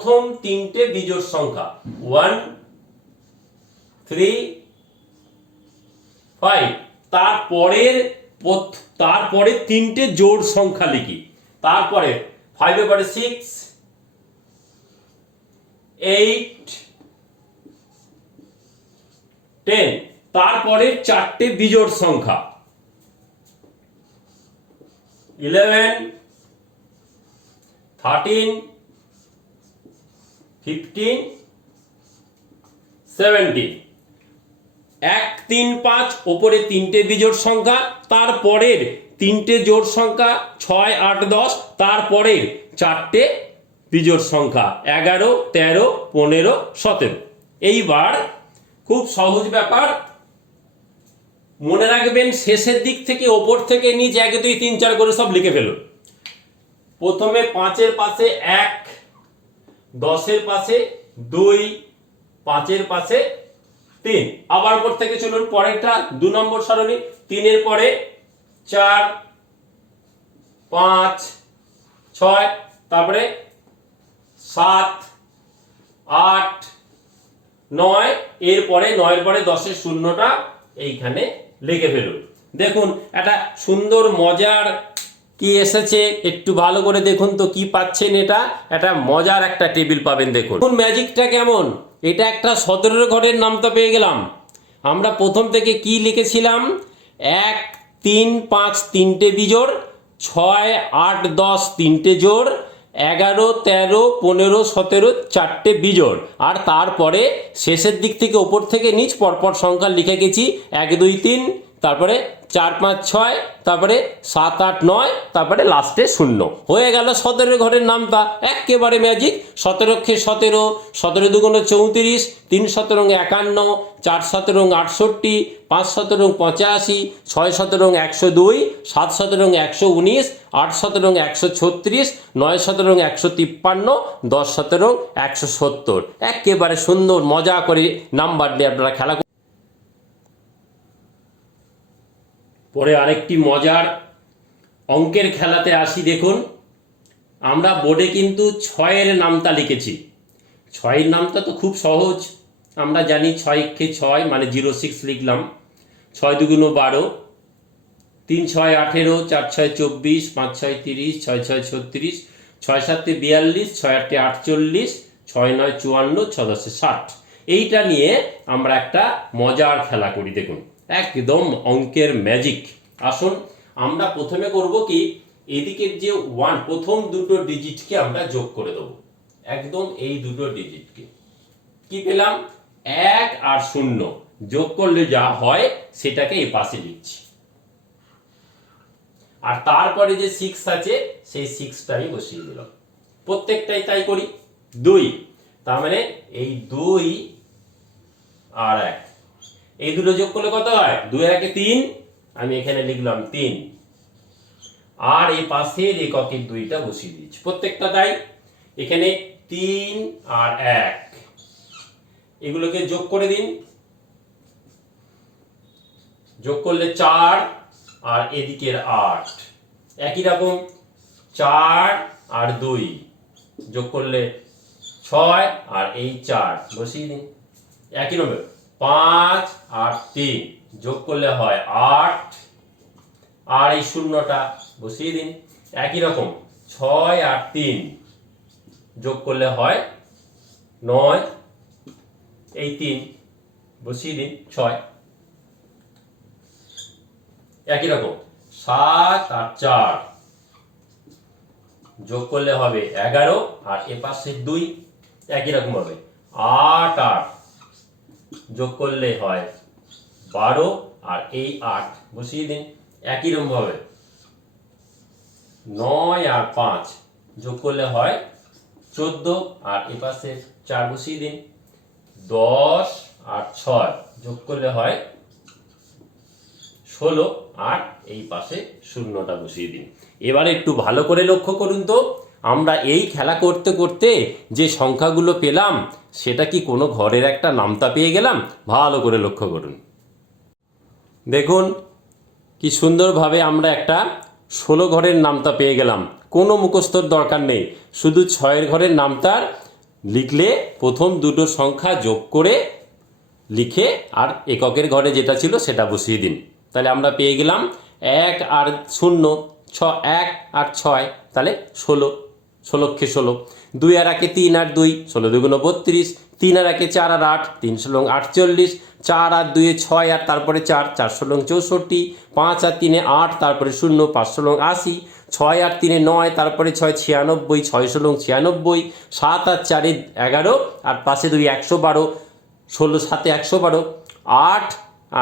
প্রথম তিনটে বিজোড় সংখ্যা। ওয়ান থ্রি ফাইভ তারপরের তারপরে তিনটে জোড় সংখ্যা লিখি। তারপরে ফাইভের পরে সিক্স এইট টেন তারপরে চারটে বিজোড় সংখ্যা। ইলেভেন থার্টিন ফিফটিন সেভেন্টিন এক, তিন, পাঁচ, ওপরে তিনটে বিজোড় সংখ্যা, তারপরের তিনটে জোড় সংখ্যা, ছয়, আট, দশ, তারপরের চারটে বিজোড় সংখ্যা, এগারো, তেরো, পনেরো, সতেরো। এইবার খুব সহজ ব্যাপার। মনে রাখবেন, শেষের দিক থেকে ওপর থেকে নিচ, এক, দুই, তিন, চার করে সব লিখে ফেলুন। প্রথমে পাঁচের পাশে এক দশের পাশে দুই, পাঁচের পাশে তিন। আবার উপর থেকে চলুন, পরেরটা দু নম্বর সারণী, তিনের পরে চার, পাঁচ, ছয়, তারপরে সাত, আট, নয়, এরপরে নয়ের পরে দশের শূন্যটা এইখানে লিখে ফেলুন। দেখুন, একটা সুন্দর, মজার কি এসেছে? একটু ভালো করে দেখুন তো কি পাচ্ছেন এটা। একটা মজার একটা টেবিল পাবেন দেখুন। দেখুন ম্যাজিকটা কেমন? এটা একটা সতেরো ঘরের নামটা পেয়ে গেলাম। আমরা প্রথম থেকে কি লিখেছিলাম? এক, তিন, পাঁচ, তিনটে বিজোড়, ছয়, আট, দশ, তিনটে জোড়, এগারো, তেরো, পনেরো, সতেরো, চারটে বিজোড়। আর তারপরে শেষের দিক থেকে ওপর থেকে নিচ পরপর সংখ্যা লিখে গেছি। এক, দুই, তিন, তারপরে চার পাঁচ ছয়, তারপরে সাত আট নয়, তারপরে লাস্টে শূন্য। হয়ে গেল সতেরো ঘরের নামটা, একেবারে ম্যাজিক সতেরোক্ষে সতেরো সতেরো দুগুণ চৌত্রিশ, তিন সতেরো একান্ন, চার সতেরো আটষট্টি, পাঁচ সতেরো পঁচাশি, ছয় সতেরো একশো দুই, সাত সতেরো একশো উনিশ, আট সতেরো একশো ছত্রিশ, নয় সতেরো একশো তিপ্পান্ন, দশ সতেরো একশো সত্তর। একেবারে সুন্দর, মজা করে নাম্বার দিয়ে আপনারা খেলা করুন। পরে আরেকটি মজার অঙ্কের খেলাতে আসি, দেখুন। আমরা বোর্ডে কিন্তু ছয়ের নামটা লিখেছি। ছয়ের নামটা তো খুব সহজ। আমরা জানি ছয়কে ছয় মানে জিরো সিক্স লিখলাম। ছয় দুগুণ বারো। তিন ছয় আঠেরো, চার ছয় চব্বিশ, পাঁচ ছয় তিরিশ, ছয় ছয় ছত্রিশ, ছয় সাতে বিয়াল্লিশ, ছয় আটে আটচল্লিশ, ছয় নয় চুয়ান্ন, ছ দশে ষাট। এইটা নিয়ে আমরা একটা মজার খেলা করি, দেখুন। একদম অঙ্কের ম্যাজিক আসুন, আমরা প্রথমে করব কি, এদিকের যে ওয়ান প্রথম দুটো ডিজিটকে আমরা যোগ করে দেবো। একদম এই দুটো ডিজিটকে কি। পেলাম? এক আর শূন্য। যোগ করলে যা হয়, সেটাকে এই পাশে লিখছি আর তারপরে যে সিক্স আছে, সেই সিক্সটা আমি বসিয়ে দিলাম। প্রত্যেকটাই তাই করি। দুই, তার মানে এই দুই আর এক। এই দুটো যোগ করলে কত হয়? দুই একে তিন, আমি এখানে লিখলাম তিন। আর এই পাশের এককের দুইটা বসিয়ে দিচ্ছি প্রত্যেকটা তাই? এখানে তিন আর এক। এগুলোকে যোগ করে দিন। যোগ করলে চার আর এদিকের আট। একই রকম, চার আর দুই। যোগ করলে ছয় আর এই চার। বসিয়ে দিন। একই রকম। পাঁচ আর তিন। যোগ করলে হয় আট। আর এই শূন্যটা বসিয়ে দিন। একই রকম, ছয় আর তিন। যোগ করলে হয় নয়। এই তিন বসিয়ে দিন, ছয়। একই রকম, সাত আর চার। যোগ করলে হবে এগারো আর এ পাশে দুই। একই রকম হবে। আট আট। যোগ করলে হয় বারো আর এই আট বসিয়ে দিন, একই রকম হবে নয় আর পাঁচ যোগ করলে হয় চোদ্দ আর এ পাশে চার বসিয়ে দিন। দশ আর ছয় যোগ করলে হয় ষোলো আর এই পাশে শূন্যটা বসিয়ে দিন। এবারে একটু ভালো করে লক্ষ্য করুন তো। আমরা এই খেলা করতে করতে যে সংখ্যাগুলো পেলাম, সেটা কি কোনো ঘরের একটা নামতা পেয়ে গেলাম? ভালো করে লক্ষ্য করুন। দেখুন, কি সুন্দরভাবে আমরা একটা ষোলো ঘরের নামতা পেয়ে গেলাম। কোনো মুখস্থর দরকার নেই। শুধু ছয়ের ঘরের নামতার লিখলে প্রথম দুটো সংখ্যা যোগ করে লিখে আর এককের ঘরে যেটা ছিল সেটা বসিয়ে দিন। তাহলে আমরা পেয়ে গেলাম এক আর শূন্য, ছ এক আর ছয়, তাহলে ষোলো। ষোলক্ষে ষোলো। দুই আর একে তিন আর দুই, ষোলো দুগুণ বত্রিশ। তিন আর একে চার আর আট, তিন ষোলো আটচল্লিশ। চার আর দুয়ে ছয় আর তারপরে চার চার ষোলো চৌষট্টি। পাঁচ আর তিনে আট, তারপরে শূন্য, পাঁচ ষোলো আশি। ছয় আর তিনে নয়, তারপরে ছয় ছিয়ানব্বই, ছয় ষোলো ছিয়ানব্বই। সাত আর চারে এগারো, আর পাশে দুই একশো বারো। ষোলো সাতে একশো বারো। আট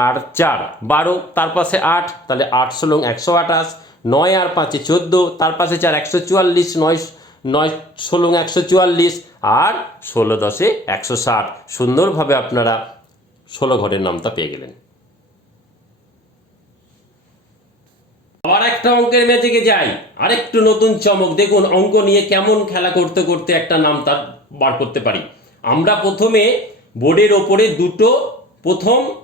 আর চার, বারো। তার পাশে আট, তাহলে আট ষোলো একশো আঠাশ। নয় আর পাঁচে চোদ্দ, তার পাশে চার একশো চুয়াল্লিশ, নয় নয় ষোলো একশো চুয়াল্লিশ আর ষোলো দশে একশো ষাট। সুন্দরভাবে আপনারা ষোলো ঘরের নামটা পেয়ে গেলেন। আবার একটা অঙ্কের ম্যাজিকে যাই। আরেকটু নতুন চমক। দেখুন, অঙ্ক নিয়ে কেমন খেলা করতে করতে একটা নাম তার বার করতে পারি। আমরা প্রথমে বোর্ডের ওপরে দুটো প্রথম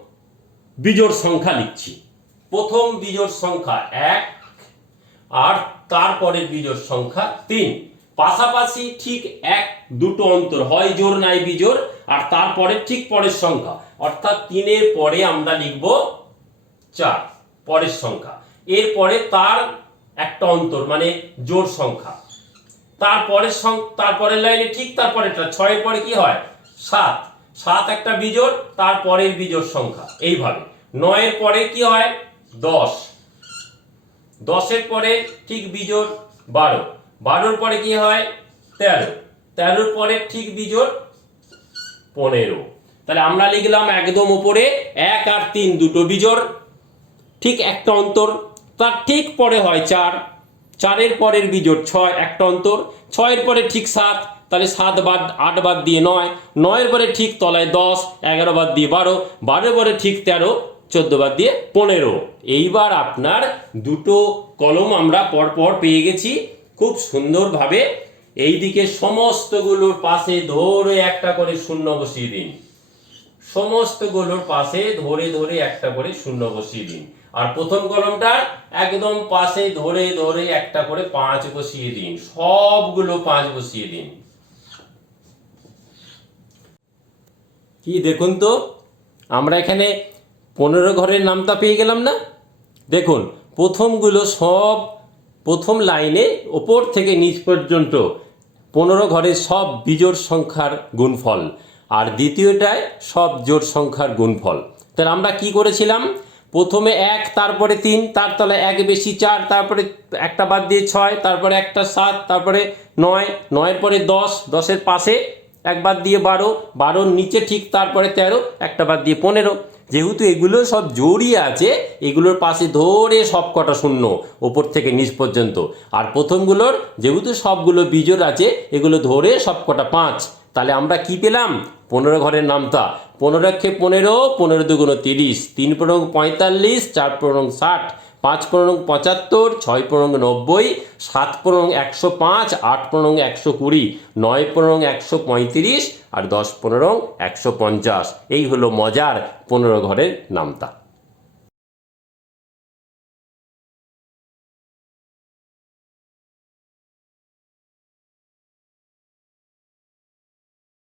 বিজোড় সংখ্যা লিখছি। প্রথম বিজোড় সংখ্যা এক আর তারপরের বিজোড় সংখ্যা তিন। পাশাপাশি ঠিক এক, দুটো অন্তর, হয় জোর নাই বিজোড় আর তারপরে ঠিক পরের সংখ্যা। অর্থাৎ তিনের পরে আমরা লিখব চার, পরের সংখ্যা। এরপরে তার একটা অন্তর মানে জোর সংখ্যা। তারপরের তারপরের লাইনে ঠিক তারপরেরটা ছয়ের পরে কি হয়? সাত। সাত একটা বিজোড় তারপরের বিজোড় সংখ্যা, এইভাবে। নয়ের পরে কি হয়? দশ। দশের পরে ঠিক বিজোড় বারো। বারোর পরে কি হয়? তেরো। তেরোর পরে ঠিক বিজোড় পনেরো। তাহলে আমরা লিখলাম একদম উপরে এক আর তিন দুটো বিজোড়। ঠিক একটা অন্তর। তার ঠিক পরে হয় চার। চারের পরের বিজোড় ছয়, একটা অন্তর। ছয়ের পরে ঠিক সাত। তাহলে সাত বাদ, আট বাদ দিয়ে নয়। নয়ের পরে ঠিক তলায় দশ, এগারো বাদ দিয়ে বারো। বারোর পরে ঠিক তেরো, চোদ্দ বাদ দিয়ে পনেরো। এইবার আপনার দুটো কলম আমরা পরপর পেয়ে গেছি। খুব সুন্দরভাবে এই এইদিকে সমস্তগুলোর পাশে ধরে একটা করে শূন্য বসিয়ে দিন। সমস্তগুলোর পাশে ধরে ধরে একটা করে শূন্য বসিয়ে দিন। আর প্রথম কলমটার একদম পাশে ধরে ধরে একটা করে পাঁচ বসিয়ে দিন। সবগুলো পাঁচ বসিয়ে দিন। কি দেখুন তো, আমরা এখানে পনেরো ঘরের নামটা পেয়ে গেলাম না? দেখুন, প্রথমগুলো সব প্রথম লাইনে ওপর থেকে নিচ পর্যন্ত পনেরো ঘরের সব বিজোড় সংখ্যার গুণফল আর দ্বিতীয়টায় সব জোড় সংখ্যার গুণফল। তাহলে আমরা কি করেছিলাম? প্রথমে এক, তারপরে তিন, তার তলায় এক বেশি চার, তারপরে একটা বাদ দিয়ে ছয়, তারপরে একটা সাত, তারপরে নয়, নয়ের পরে দশ, দশের পাশে একবার দিয়ে বারো, বারোর নিচে ঠিক তারপরে তেরো, একটা বাদ দিয়ে পনেরো। যেহেতু এগুলো সব জড়িয়ে আছে, এগুলোর পাশে ধরে সব কটা শূন্য, ওপর থেকে নিচ পর্যন্ত। আর প্রথমগুলোর যেহেতু সবগুলো বিজোর আছে, এগুলো ধরে সব কটা পাঁচ। তাহলে আমরা কি পেলাম? পনেরো ঘরের নামতা। পনেরো একে পনেরো পনেরো দুগুণ তিরিশ। তিন পনেরো পঁয়তাল্লিশ, চার পনেরো ষাট। পাঁচ পনেরো পঁচাত্তর, ছয় পনেরো নব্বই, সাত পনেরো একশো পাঁচ, আট পনেরো একশো কুড়ি, নয় পনেরো একশো পঁয়ত্রিশ আর দশ পনেরো একশো পঞ্চাশ। এই হলো মজার পনেরো ঘরের নামতা।